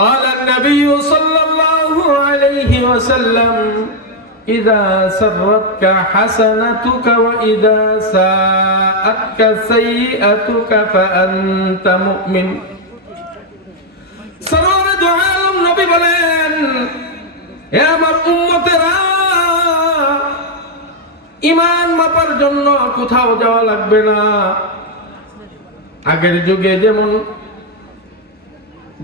قال النبي صلى الله عليه وسلم إذا سرتك حسنتك وإذا ساءتك سيئتك فأنت مؤمن সরওয়ার দু আলম নবী বলেন, হে আমার উম্মতেরা, ঈমান মাপার জন্য কোথাও যাওয়া লাগবে না। আগের যুগে যেমন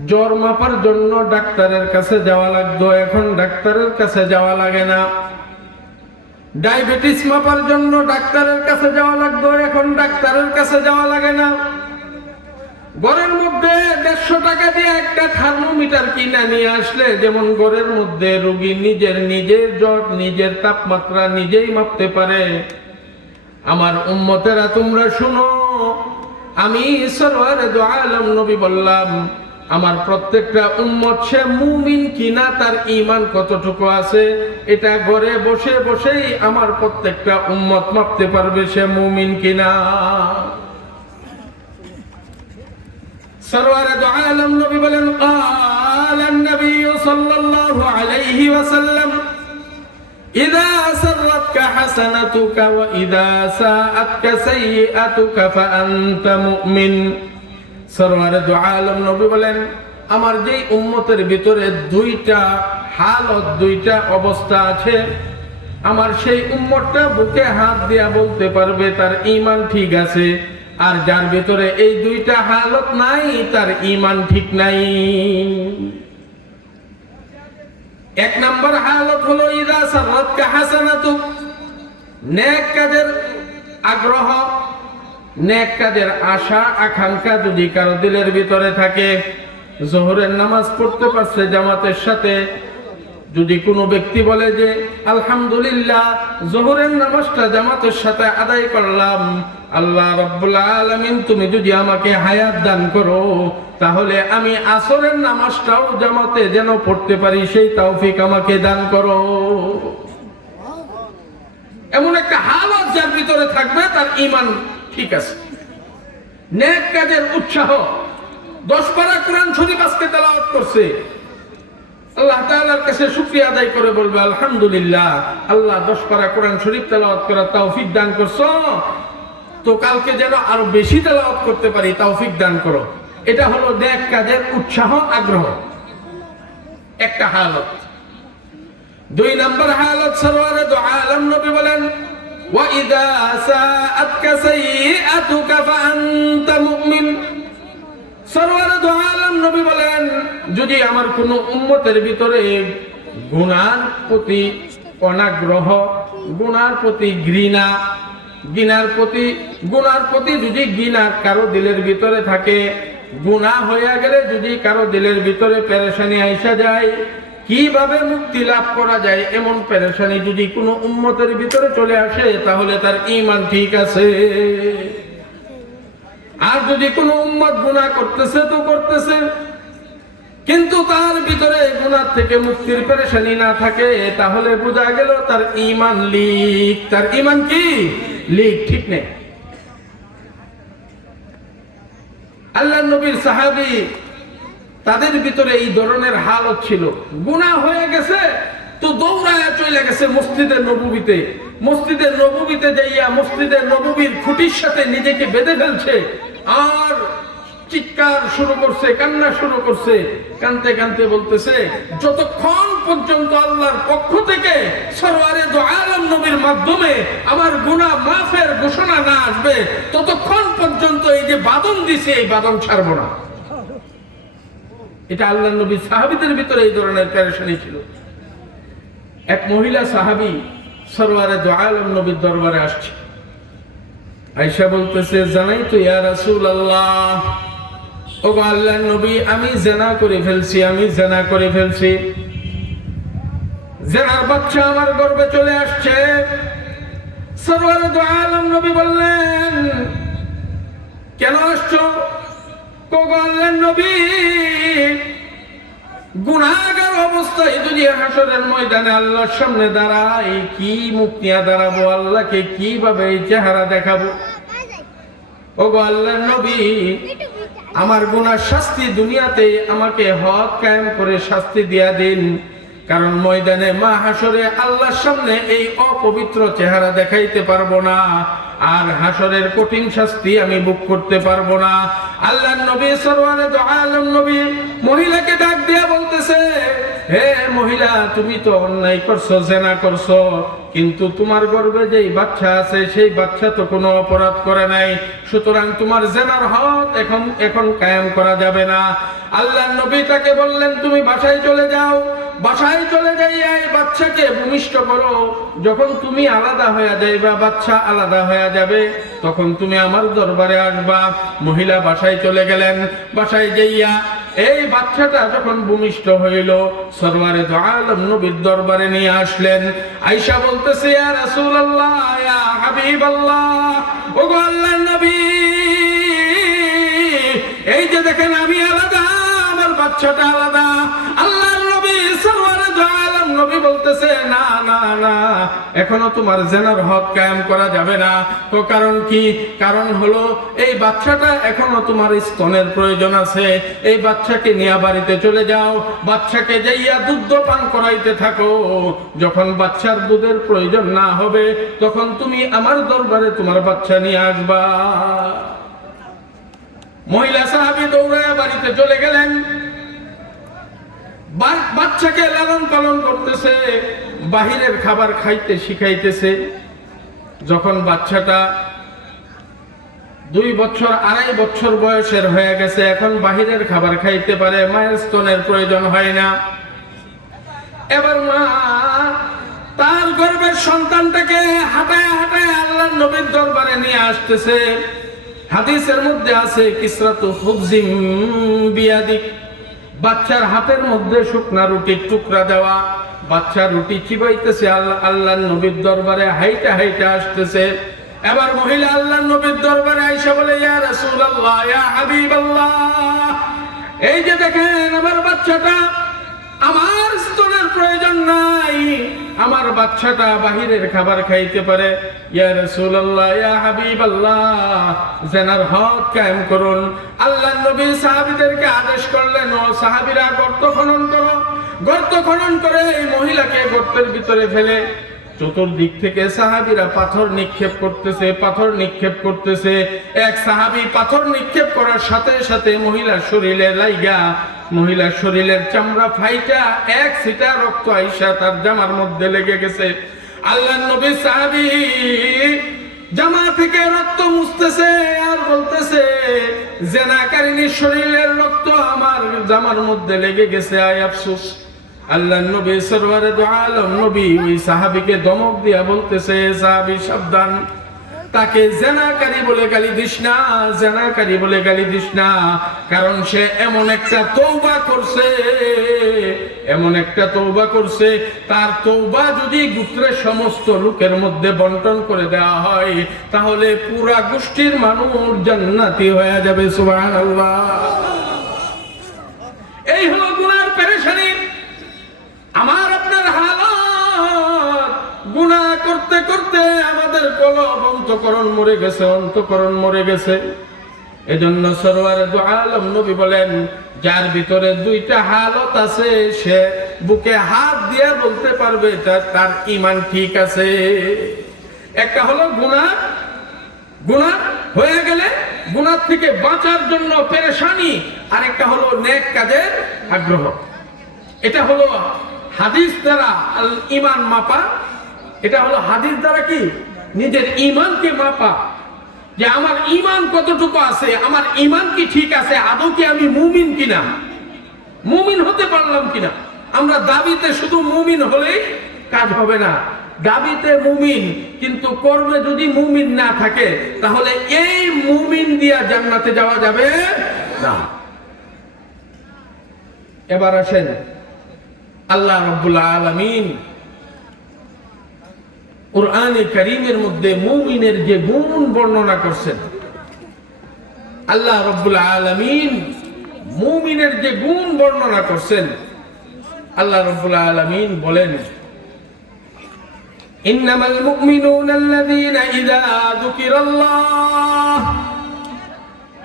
জ্বর মাপার জন্য ডাক্তারের কাছে যাওয়া লাগতো, এখন ডাক্তারের কাছে যাওয়া লাগে না। ডায়াবেটিস মাপার জন্য ডাক্তারের কাছে যাওয়া লাগতো, এখন ডাক্তারের কাছে যাওয়া লাগে না। ঘরের মধ্যে 150 টাকা দিয়ে একটা থার্মোমিটার কিনে নিয়ে আসলে যেমন ঘরের মধ্যে রোগী নিজের জ্বর, নিজের তাপমাত্রা নিজেই মাপতে পারে। আমার উম্মতেরা তোমরা শুনো, আমি সরওয়ারে দু আলম নবী বললাম, আমার প্রত্যেকটা উম্মত সে মুমিন কিনা, তার ঈমান কতটুকু আছে, এটা ঘরে বসে বসেই আমার প্রত্যেকটা উম্মত মাপতে পারবে সে মুমিন কিনা। সরওয়ারে দু আলম নবী বলেন, قال النبي صلى الله عليه وسلم إذا سرتك حسنتك وإذا ساءتك سيئتك فأنت مؤمن। সরওয়ারে দু আলম নবী বলেন, আমার যেই উম্মতের ভিতরে দুইটা হালত, দুইটা অবস্থা আছে, আমার সেই উম্মতটা বুকে হাত দিয়া বলতে পারবে তার ঈমান ঠিক আছে। আর যার ভিতরে এই দুইটা হালত নাই, তার ঈমান ঠিক নাই। এক নম্বর হালত হলো ইযা সাররাতকা হাসানাতুক, নেক কাজের আগ্রহ, নেক কাজের আশা আকাঙ্ক্ষা যদি কারো দিলের ভিতরে থাকে, যোহরের নামাজ পড়তে পারছে জামাতের সাথে, যদি কোনো ব্যক্তি বলে যে আলহামদুলিল্লাহ যোহরের নামাজটা জামাতের সাথে আদায় করলাম, আল্লাহ রাব্বুল আলামিন তুমি যদি আমাকে হায়াত দান করো, তাহলে আমি আসরের নামাজটাও জামাতে যেন পড়তে পারি, সেই তৌফিক আমাকে দান করো। এমন একটা হালত যার ভিতরে থাকবে, তার ঈমান ঠিক আছে। নেক কাজের উৎসাহ, 10 পারা কোরআন শরীফ আজকে তেলাওয়াত করছে, আল্লাহ তাআলার কাছে শুকরিয়া আদায় করে বলবে আলহামদুলিল্লাহ, আল্লাহ 10 পারা কোরআন শরীফ তেলাওয়াত করার তৌফিক দান করছো, তো কালকে যেন আরো বেশি তেলাওয়াত করতে পারি, তৌফিক দান করো। এটা হলো নেক কাজের উৎসাহ, আগ্রহ, একটা হালত। 2 নম্বর হালত, সরওয়ারে দু আলম নবী বলেন, ওয়া ইযা সাআতকা সাইয়্যাতুকা ফাআনতা মুমিন। সরওয়ারে দু আলম নবী বলেন, যদি আমার কোন উম্মতের ভিতরে গুনার প্রতি অনাগ্রহ, গুনার প্রতি ঘৃণা, গুনার প্রতি যদি ঘৃণা কারো দিলের ভিতরে থাকে, গুনাহ হয়ে গেলে যদি কারো দিলের ভিতরে পেরেশানি আইসা যায়, কিভাবে মুক্তি লাভ করা যায় এমন পেরেশানি যদি কোনো উম্মতের ভিতরে চলে আসে, তাহলে তার ঈমান ঠিক আছে। আর যদি কোনো উম্মত গুনাহ করতেছে তো করতেছে, কিন্তু তার ভিতরে গুনাহ থেকে মুক্তির পেরেশানি না থাকে, তাহলে বোঝা গেল তার ঈমান লিক। তার ঈমান কি লিক, ঠিক নেই। আল্লাহর নবীর সাহাবী, তাদের ভিতরে এই ধরনের হালত ছিল, গুনাহ হয়ে গেছে তো দৌড়ায় চলে গেছে মসজিদের নববীতে। মসজিদের নববীতে যাইয়া মসজিদের নববীর খুঁটির সাথে নিজেকে বেঁধে ফেলছে, আর চিৎকার শুরু করছে, কান্না শুরু করছে, কানতে কানতে বলতেছে, যতক্ষণ পর্যন্ত আল্লাহর পক্ষ থেকে সরওয়ারে দু আলম নবীর মাধ্যমে আমার গুনাহ মাফের ঘোষণা না আসবে, ততক্ষণ পর্যন্ত এই যে বাদন দিছে, এই বাদন ছাড়বো না। এটা আল্লাহর নবী সাহাবীদের ভিতরে এই ধরনের পেরেশানি ছিল। এক মহিলা সাহাবী সরওয়ারে দু আলম নবীর দরবারে আসছে, আয়েশা বলতেছে, জানাই তো ইয়া রাসূলুল্লাহ, ও আল্লাহর নবী, আমি জিনা করে ফেলছি, জিনার বাচ্চা আমার গর্ভে চলে আসছে। সরওয়ারে দু আলম নবী বললেন, কেন আসছো? ও আল্লাহর নবী, গুনাহগার অবস্থায় যদি হাসরের ময়দানে আল্লাহর সামনে দাঁড়াই, কি মুখ নিয়ে দাঁড়াবো, আল্লাহকে কিভাবে চেহারা দেখাবো? ওগো আল্লাহর নবী, আমার গুনার শাস্তি দুনিয়াতে আমাকে হক কায়েম করে শাস্তি দিয়া দিন, কারণ ময়দানে মাহশরে আল্লাহর সামনে এই অপবিত্র চেহারা দেখাইতে পারবো না, আর হাসরের কঠিন শাস্তি আমি ভোগ করতে পারবো না। আল্লাহর নবী সরওয়ারে দু আলম নবী মহিলাকে ডাক দিয়া বলতেছে, হে মহিলা, তুমি তো অন্যায় করছো, জেনা করছো, কিন্তু তোমার গর্ভে যেই বাচ্চা আছে সেই বাচ্চা তো কোনো অপরাধ করে নাই, সুতরাং তোমার জেনার হদ এখন কায়েম করা যাবে না। আল্লাহর নবী তাকে বললেন, তুমি বাসায় চলে যাও, বাসায় চলে যাইয়া এই বাচ্চাকে ভূমিষ্ঠ করো, যখন তুমি আলাদা হয়ে যাইবা, বাচ্চা আলাদা হয়ে যাবে, তখন তুমি আমার দরবারে আসবা। মহিলা বাসায় চলে গেলেন, বাসায় যাইয়া এই বাচ্চাটা যখন ভূমিষ্ঠ হইল, সরওয়ারে দু আলম নবীর দরবারে নিয়ে আসলেন। আয়েশা বলতেছে, ইয়া রাসূলুল্লাহ, ইয়া হাবিবাল্লাহ, ওগো আল্লাহর নবী, এই যে দেখেন আমি আলাদা, আমার বাচ্চাটা আলাদা। আল্লাহর নবী সরওয়ারে দু আলম নবী বলতেছে, না না না, এখনো তোমার জেনার হক কায়েম করা যাবে না। তো কারণ কি? কারণ হলো এই বাচ্চাটা এখনো তোমার স্তনের প্রয়োজন আছে, এই বাচ্চাকে নিয়ে বাড়িতে চলে যাও, বাচ্চাকে যাইয়া দুধ পান করাইতে থাকো, যখন বাচ্চার দুধের প্রয়োজন না হবে তখন তুমি আমার দরবারে তোমার বাচ্চা নিয়ে আসবা। মহিলা সাহাবী দৌড়ায় বাড়িতে চলে গেলেন, বাচ্চাকে লালন পালন করতেছে, বাহিরের খাবার খাইতে শিখাইতেছে। যখন বাচ্চাটা 2 বছর 2.5 বছর বয়সের হয়ে গেছে, এখন বাহিরের খাবার খাইতে পারে, মায়ের স্তনের প্রয়োজন হয় না। এবার মা তার গর্ভের সন্তানটাকে হাঁটায় হাঁটায় আল্লাহর নবীর দরবারে নিয়ে আসতেছে। হাদিসের মধ্যে আছে, কিসরাতু খুবজিম বিয়াদিক, বাচ্চার হাতের মধ্যে শুকনা রুটির টুকরা দেওয়া, বাচ্চা রুটি চিবাইতেছে, আল্লাহর নবীর দরবারে হাইটা হাইটা আসতেছে। এবার মহিলা আল্লাহর নবীর দরবারে আয়েশা বলে, ইয়া রাসূলুল্লাহ, ইয়া হাবিবাল্লাহ, এই যে দেখেন আমার বাচ্চাটা, আমার স্তনের প্রয়োজন নাই, আমার বাচ্চাটা বাহিরের খাবার খাইতে পারে। ইয়া রাসূলুল্লাহ, ইয়া হাবিবাল্লাহ, জেনার হক কায়েম করুন। আল্লাহর নবী সাহাবীদেরকে আদেশ করলেন, ও সাহাবীরা গর্ত খনন করো। গর্ত খনন করে এই মহিলাকে গর্তের ভিতরে ফেলে চতুর্দিক থেকে সাহাবীরা পাথর নিক্ষেপ করতেছে, পাথর নিক্ষেপ করতেছে। এক সাহাবী পাথর নিক্ষেপ করার সাথে সাথে মহিলার শরীরে লাইগা, মহিলার শরীরের চামড়া ফাইটা এক ছিটা রক্ত আইসা তার জামার মধ্যে লেগে গেছে। আল্লাহর নবী সাহাবী জামা থেকে রক্ত মুছতেছে আর বলতেছে, জেনাকারিনীর শরীরের রক্ত আমার জামার মধ্যে লেগে গেছে, আয় আফসোস। আল্লাহর নবী সরওয়ারে দু আলম নবী ওই সাহাবীকে ধমক দিয়া বলতেছে, সাহাবী সাবধান, তাকে জেনাকারী বলে গালি দিস না, জেনাকারী বলে গালি দিস না, কারণ সে এমন একটা তওবা করছে, এমন একটা তওবা করছে, তার তওবা যদি গোত্রের সমস্ত লোকের মধ্যে বন্টন করে দেওয়া হয় তাহলে পুরা গোষ্ঠীর মানুষ জান্নাতি হয়ে যাবে। সুবহানাল্লাহ। এই হলো গুনার পেরেশানি। আমার আপনার হালত, গুনাহ করতে করতে আমাদের কলব, অন্তঃকরণ মরে গেছে, অন্তঃকরণ মরে গেছে। এজন্য সরওয়ারে দু আলম নবী বলেন, যার ভিতরে 2টা হালত আছে সে বুকে হাত দিয়ে বলতে পারবে তার ঈমান ঠিক আছে। একটা হলো গুনাহ, গুনাহ হয়ে গেলে গুনাহ থেকে বাঁচার জন্য পেরেশানি, আর একটা হলো নেক কাজের আগ্রহ। এটা হলো হাদিস দ্বারা ঈমান মাপা। এটা হলো হাদিস দ্বারা কি নিজের ঈমানকে মাপা, যে আমার ঈমান কতটুকু আছে, আমার ঈমান কি ঠিক আছে, আদৌ কি আমি মুমিন কিনা, মুমিন হতে পারলাম কিনা। আমরা দাবিতে শুধু মুমিন হলেই কাজ হবে না, দাবিতে মুমিন কিন্তু কর্মে যদি মুমিন না থাকে তাহলে এই মুমিন দিয়া জান্নাতে যাওয়া যাবে না। এবার আসেন, আল্লাহ রাব্বুল আলামিন কুরআনে কারীমের মধ্যে মুমিনের যে গুণ বর্ণনা করছেন, আল্লাহ রাব্বুল আলামিন মুমিনের যে গুণ বর্ণনা করছেন, আল্লাহ রাব্বুল আলামিন বলেন, ইন্নামাল মুমিনুনা আল্লাযীনা ইযা যুকিরাল্লাহ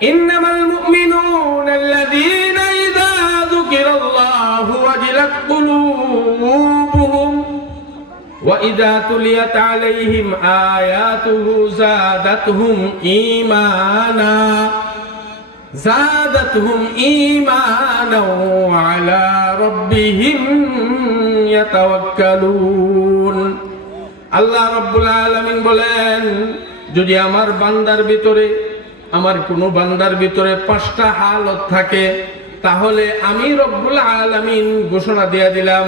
ইন্নামাল মুমিনুনা আল্লাযীনা ইযা যুকিরাল্লাহু ওয়াজিলাত কুলুবুহুম ওয়া ইযা তুলিয়াত আলাইহিম আয়াতুহু যাদাতহুম ঈমানা ওয়া আলা রাব্বিহিম ইয়াতাওয়াক্কালুন। আল্লাহ রাব্বুল আলামিন বলেন, যদি আমার কোনো বান্দার ভিতরে 5টা হালত থাকে, তাহলে আমি রব্বুল আলামিন ঘোষণা দিয়ে দিলাম,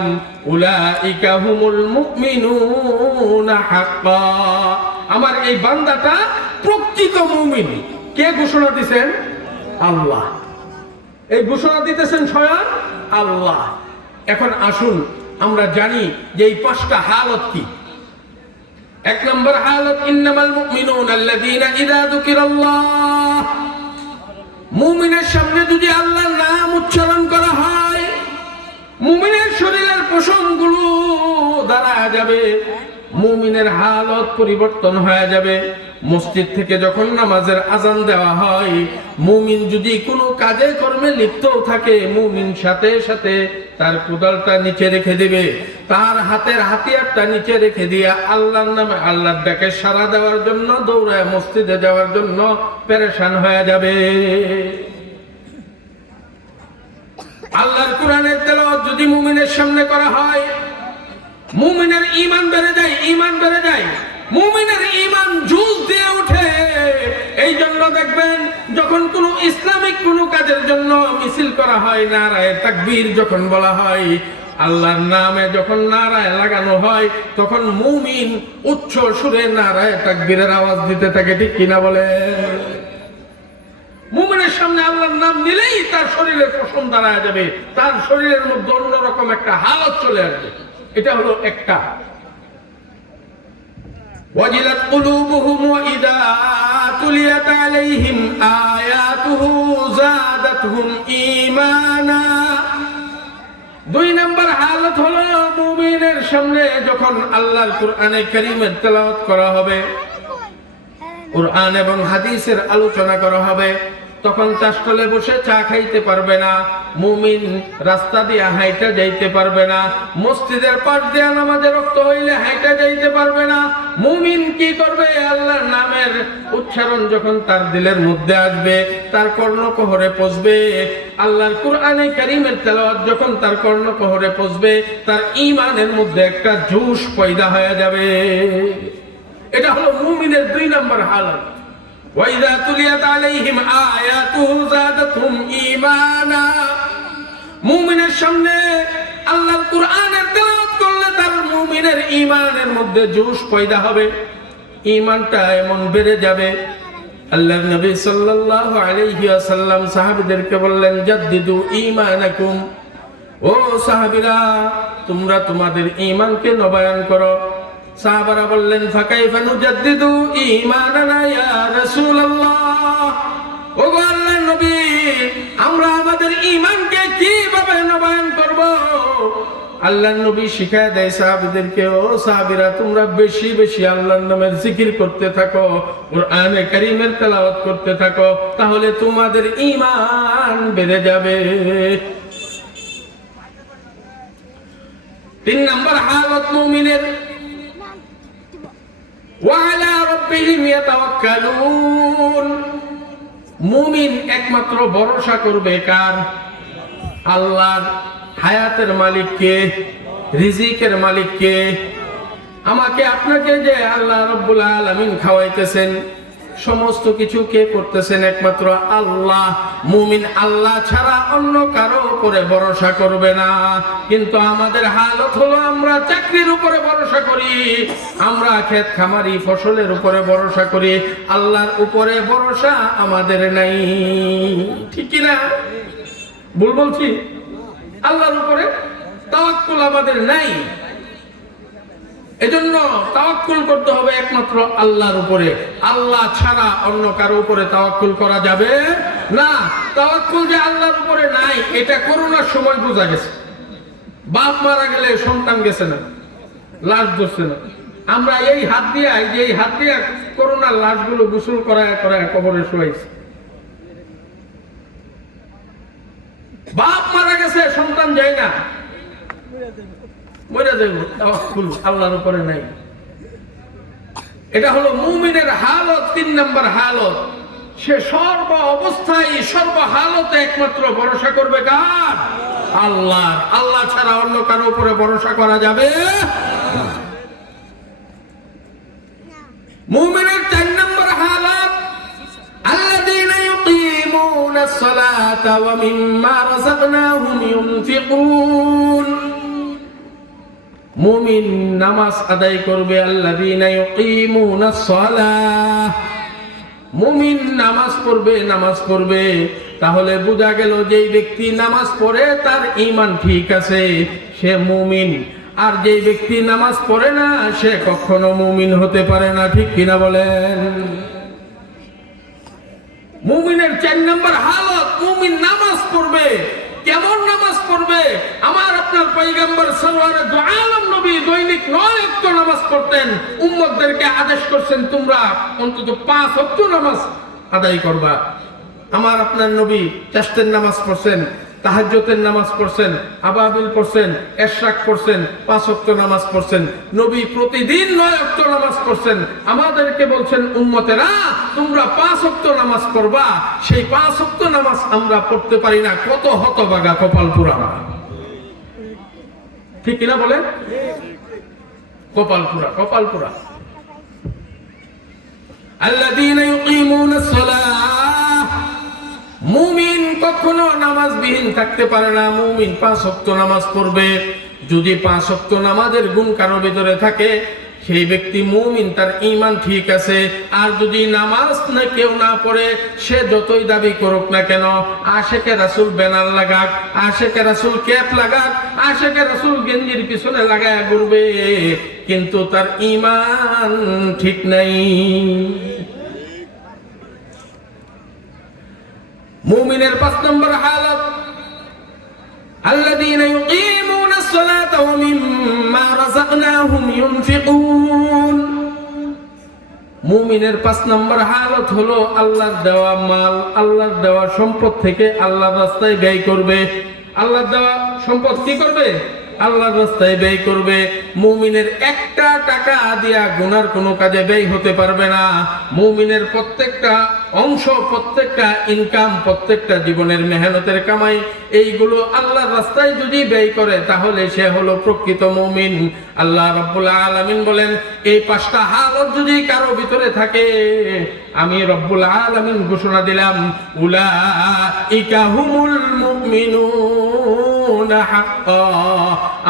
উলাইকা হুমুল মুমিনুনা হাক্কা, আমার এই বান্দাটা প্রকৃত মুমিন। কে ঘোষণা দিবেন? আল্লাহ। এই ঘোষণা দিতেছেন স্বয়ং আল্লাহ। এখন আসুন আমরা জানি যে এই 5টা হালত কি। 1 নম্বর হালত, ইন্নামাল মুমিনুনা আল্লাযীনা ইযা যুকিরাল্লাহ, মুমিনের সামনে যদি আল্লাহর নাম উচ্চারণ করা হয়, মুমিনের শরীরের পশমগুলো দাঁড়ায় যাবে, মুমিনের হালত পরিবর্তন হয়ে যাবে। মসজিদ থেকে যখন নামাজের আজান দেওয়া হয়, মুমিন যদি কোনো কাজে কর্মে লিপ্ত থাকে, মুমিন সাথে সাথে তার কোদালটা নিচে রেখে দিবে, তার হাতের হাতিয়ারটা নিচে রেখে দিয়ে আল্লাহর নামে আল্লাহর ডাকে সাড়া দেওয়ার জন্য দৌড়ায় মসজিদে যাওয়ার জন্য পেরেশান হয়ে যাবে। আল্লাহর কোরআনের তেলাওয়াত যদি মুমিনের সামনে করা হয়, মুমিনের ঈমান বেড়ে যায়, মুমিনের ঈমান জোশ দিয়ে ওঠে। এই জন্য দেখবেন যখন কোনো ইসলামিক কোনো কাজের জন্য মিছিল করা হয়, নারায়ে তাকবীর যখন বলা হয়, আল্লাহর নামে যখন নারায়ে লাগানো হয়, তখন মুমিন উচ্চ সুরে নারায়ে তাকবীরের আওয়াজ দিতে থাকে। ঠিক কিনা বলে? মুমিনের সামনে আল্লাহর নাম নিলেই তার শরীরের পশম দাঁড়ায় যাবে, তার শরীরের মধ্যে অন্যরকম একটা হালত চলে আসবে। এটা হলো একটা। ওয়াজিলাত কুলুবুহুম ওয়া ইযা তুলিয়াত আলাইহিম আয়াতুহু যাদাতহুম ঈমানা। 2 নম্বর হালত হলো, মুমিনের সামনে যখন আল্লাহর কোরআনে কারীমের তেলাওয়াত করা হবে, কোরআন এবং হাদিসের আলোচনা করা হবে, তখন চাষতলে বসে চা খাইতে পারবে না, মুমিন রাস্তা দিয়ে হাইটা যাইতে পারবে না, মসজিদের পাশ দিয়ে নামাজে রক্ত হইলে হাইটা যাইতে পারবে না। মুমিন কি করবে? আল্লাহর নামের উচ্চারণ যখন তার দিলের মধ্যে আসবে, তার কর্ণকোহরে পৌঁছবে, আল্লাহর কোরআনে কারীমের তেলাওয়াত যখন তার কর্ণকোহরে পৌঁছবে, তার ঈমানের মধ্যে একটা জোশ পয়দা হয়ে যাবে। এটা হলো মুমিনের 2 নম্বর হালত। ওয়াইযা তুলিয়াত আলাইহিম আয়াতুহু যাদাতহুম ঈমানা, মুমিনের সামনে আল্লাহর কোরআনের তেলাওয়াত করলে তার মুমিনের ঈমানের মধ্যে জোশ পয়দা হবে, ঈমানটা এমন বেড়ে যাবে। আল্লাহর নবী সাল্লাল্লাহু আলাইহি ওয়াসাল্লাম সাহাবীদেরকে বললেন, জাদ্দিদু ঈমানাকুম, ও সাহাবীরা তোমরা তোমাদের ঈমানকে নবায়ন করো। সাহাবারা বললেন, ফাকাইফা নুজাদ্দিদু ঈমানানা ইয়া রাসূলুল্লাহ, ও আল্লাহর নবী আমরা আমাদের ঈমানকে কিভাবে নবায়ন করব? আল্লাহর নবী শিখায় দেয় সাহাবীদেরকে, ও সাহাবীরা তোমরা বেশি বেশি আল্লাহর নামের জিকির করতে থাকো, কোরআনে কারীমের তেলাওয়াত করতে থাকো, তাহলে তোমাদের ঈমান বেড়ে যাবে। 3 নম্বর হালত মুমিনের, ওয়া আলা রাব্বিহিম ইয়াতাওয়াক্কালুন, মুমিন একমাত্র ভরসা করবে কার? আল্লাহর। হায়াতের মালিক কে? রিজিকের মালিক কে? আমাকে আপনাকে যে আল্লাহ রাব্বুল আলামিন খাওয়াইতেছেন, সমস্ত কিছু কে করতেছেন? একমাত্র আল্লাহ। মুমিন আল্লাহ ছাড়া অন্য কারো উপরে ভরসা করবে না। কিন্তু আমাদের হালত হলো, আমরা চাকরির উপরে ভরসা করি, আমরা ক্ষেত খামারি ফসলের উপরে ভরসা করি, আল্লাহর উপরে ভরসা আমাদের নাই। ঠিক কি না? ভুল বলছি? আল্লাহর উপরে তাওয়াক্কুল আমাদের নাই। এজন্য তাওয়াক্কুল করতে হবে একমাত্র আল্লাহর উপরে। আল্লাহ ছাড়া অন্য কারো উপরে তাওয়াক্কুল করা যাবে না। তাওয়াক্কুল যে আল্লাহর উপরে নাই, এটা করোনার সময় বোঝা গেছে। বাপ মারা গেলে সন্তান গেছে না, লাশ ধরছে না। আমরা এই হাত দিয়ে করোনার লাশগুলো গোসল করায় করায় কবরে শোয়াইছি। বাপ মারা গেছে, সন্তান যায় না, মরে যাইব, তাওয়াক্কুল আল্লাহর উপরে নাই। এটা হলো মুমিনের হালত। 3 নম্বর হালত, সে সর্ব অবস্থায় সর্ব হালতে একমাত্র ভরসা করবে কার? আল্লাহ। আল্লাহ ছাড়া অন্য কারো উপরে ভরসা করা যাবে না। মুমিনের 4 নম্বর হালত, আল্লাযীনা ইউকিমুনাস সালাতা ওয়া মিম্মা রাযাকনাহুম ইউনফিকুন। মুমিন নামাজ আদায় করবে, আল্লাযীনা ইউকিমুনাস সালাহ, মুমিন নামাজ পড়বে। তাহলে বোঝা গেল যেই ব্যক্তি নামাজ পড়ে তার ঈমান ঠিক আছে, সে মুমিন। আর যেই ব্যক্তি নামাজ পড়ে না, সে কখনো মুমিন হতে পারে না। ঠিক কিনা বলেন? মুমিনের 4 নম্বর হালত, মুমিন নামাজ পড়বে। কেমন নামাজ পড়বে? আমার আপনার পয়গম্বর সাল্লাল্লাহু আলাইহি ওয়াসাল্লাম নবী দৈনিক 9 ওয়াক্ত নামাজ পড়তেন। উম্মতদেরকে আদেশ করছেন, তোমরা অন্তত 5 ওয়াক্ত নামাজ আদায় করবা। আমার আপনার নবী চাষতের নামাজ পড়ছেন, তাহাজ্জুদের নামাজ পড়ছেন, আবাবিল পড়ছেন, ইশরাক পড়ছেন, 5 ওয়াক্ত নামাজ পড়ছেন। নবী প্রতিদিন 9 ওয়াক্ত নামাজ পড়ছেন। আমাদেরকে বলছেন, উম্মতেরা তোমরা 5 ওয়াক্ত নামাজ পড়বা। সেই 5 ওয়াক্ত নামাজ আমরা পড়তে পারি না। কত হতভাগা, কপাল পুরা। ঠিক কিনা বলেন? কপাল পুরা, কপাল পুরা। আল্লাযীনা ইউকিমুনাস সালাহ, মুমিন কখনো নামাজবিহীন থাকতে পারে না। মুমিন 5 ওয়াক্ত নামাজ পড়বে। যদি 5 ওয়াক্ত নামাজের গুণ কারো ভিতরে থাকে, সেই ব্যক্তি মুমিন, তার ঈমান ঠিক আছে। আর যদি নামাজ কেউ না পড়ে, সে যতই দাবি করুক না কেন, আশেকে রাসূল ব্যানার লাগাক, আশেকে রাসূল ক্যাপ লাগাক, আশেকে রাসূল গেঞ্জির পিছনে লাগায় ঘুরবে, কিন্তু তার ঈমান ঠিক নাই। মুমিনের 5 নম্বর হালত, আল্লাযীনা ইউকিমুনাস সালাতা ওয়া মিম্মা রাযাকনাহুম ইউনফিকুন। মুমিনের 5 নম্বর হালত হলো আল্লাহর দেওয়া মাল, আল্লাহর দেওয়া সম্পদ থেকে আল্লাহর রাস্তায় ব্যয় করবে। আল্লাহর দেওয়া সম্পদ কি করবে? আল্লাহর রাস্তায় ব্যয় করবে। মুমিনের একটা টাকা দিয়া গুনার কোনো কাজে ব্যয় হতে পারবে না। মুমিনের প্রত্যেকটা অংশ, প্রত্যেকটা ইনকাম, প্রত্যেকটা জীবনের মেহনতের কামাই, এইগুলো আল্লাহর রাস্তায় যদি ব্যয় করে, তাহলে সে হলো প্রকৃত মুমিন। আল্লাহ রাব্বুল আলামিন বলেন, এই 5টা হালত যদি কারো ভিতরে থাকে, আমি রব্বুল আলামিন ঘোষণা দিলাম, উলাইকা হুমুল মুমিনুনা হাক্কা,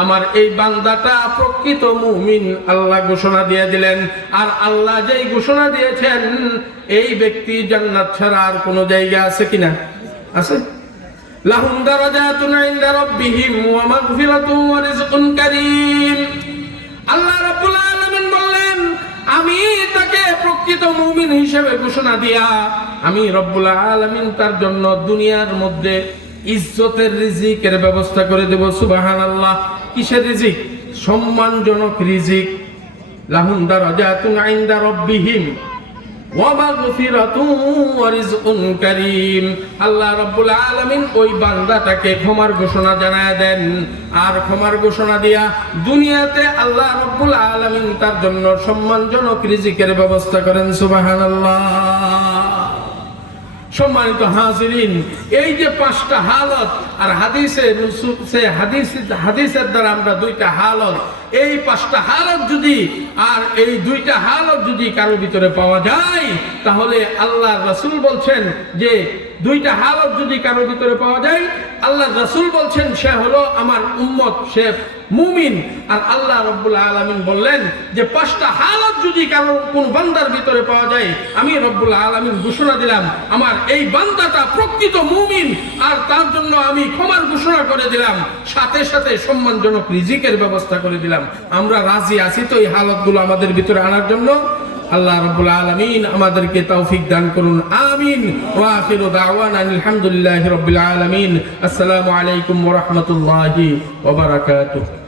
আমার এই বান্দাটা প্রকৃত মুমিন। আল্লাহ ঘোষণা দিয়ে দিলেন। আর আল্লাহ যেই ঘোষণা দিয়েছেন, এই ব্যক্তি জান্নাত ছাড়া আর কোন জায়গা আছে কিনা? আছে। লাহুম দারাজাতুন ইনদা রাব্বিহিম ওয়া মাগফিরাতুন ওয়া রিজকুন কারীম। আল্লাহ রাব্বুল আলামিন বললেন, আমি তাকে প্রকৃত মুমিন হিসেবে ঘোষণা দিয়া, আমি রব্বুল আলামিন তার জন্য দুনিয়ার মধ্যে ইজ্জতের রিজিকের ব্যবস্থা করে দেব। সুবহানাল্লাহ। কিসের রিজিক? সম্মানজনক রিজিক। লাহুম দারাজাতুন ইনদা রাব্বিহিম ওয়া মাগফিরাতুন ওয়া রিজকুন কারীম। আল্লাহ রাব্বুল আলামিন ওই বান্দাটাকে ক্ষমার ঘোষণা জানায় দেন। আর ক্ষমার ঘোষণা দিয়া দুনিয়াতে আল্লাহ রাব্বুল আলামিন তার জন্য সম্মানজনক রিজিকের ব্যবস্থা করেন। সুবহানাল্লাহ। সম্মানিত হাজিরিন, এই যে 5টা হালত, আর হাদিসের দ্বারা আমরা 2টা হালত, এই 5টা হালত যদি, আর এই 2টা হালত যদি কারো ভিতরে পাওয়া যায়, তাহলে আল্লাহ রাসূল বলছেন যে 2টা হালত যদি কারো ভিতরে পাওয়া যায়, আল্লাহ রাসূল বলছেন সে হলো আমার উম্মত, সে মুমিন। আর আল্লাহ রাব্বুল আলামিন বললেন যে 5টা হালত যদি কারো কোন বান্দার ভিতরে পাওয়া যায়, আমি রব্বুল আলামিন ঘোষণা দিলাম, আমার এই বান্দাটা প্রকৃত মুমিন। আর তার জন্য আমি ক্ষমার ঘোষণা করে দিলাম, সাথে সাথে সম্মানজনক রিজিকের ব্যবস্থা করে দিলাম। আমরা রাজি আছি তো এই হালতগুলো আমাদের ভিতরে আনার জন্য? আল্লাহ রাব্বুল আলামিন আমাদেরকে তৌফিক দান করুন। আমিন। ওয়া আখিরু দাওয়ানা আলহামদুলিল্লাহি রাব্বিল আলামিন। আসসালামু আলাইকুম ওয়া রাহমাতুল্লাহি ওয়া বারাকাতুহু।